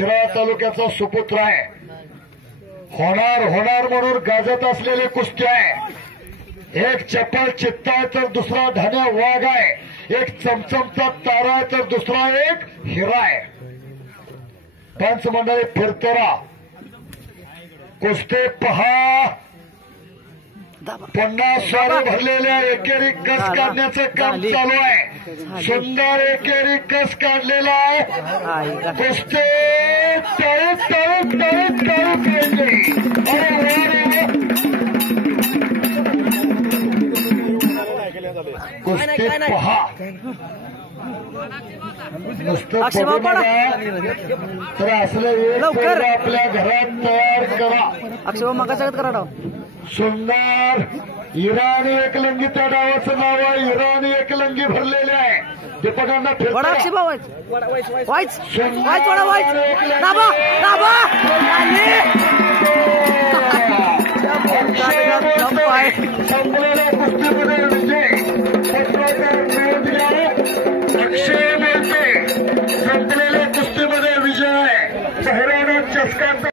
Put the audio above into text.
शिराळा तालुक्याचा सुपुत्र आहे. होणार होणार म्हणून गाजत असलेली कुस्ती आहे. एक चपळ चित्ता आहे तर दुसरा धान्या वाघ आहे. एक चमचमचा तारा आहे तर दुसरा एक हिरा आहे. पंच मंडळी फिरतोरा कुस्ती पहा. 50 स्वारी भरलेल्या एकेरी कस काढण्याचं काम चालू आहे. सुंदर एकेरी कस काढलेला आहे. कुस्ती तळूक तळूक तळूक तळूक येते. कुस्ती पहा. नुसतं तर असलं एक आपल्या घरात तयार करा. अक्षय मग करा. सुंदर इराणी एकलंगी त्या डावाचं नाव आहे. इराणी एकलंगी भरलेले आहे. दीपकांना संपलेल्या कुस्तीमध्ये विजय अक्षय मिळते. संपलेल्या कुस्तीमध्ये विजय. पहिल्यानं चषकाचा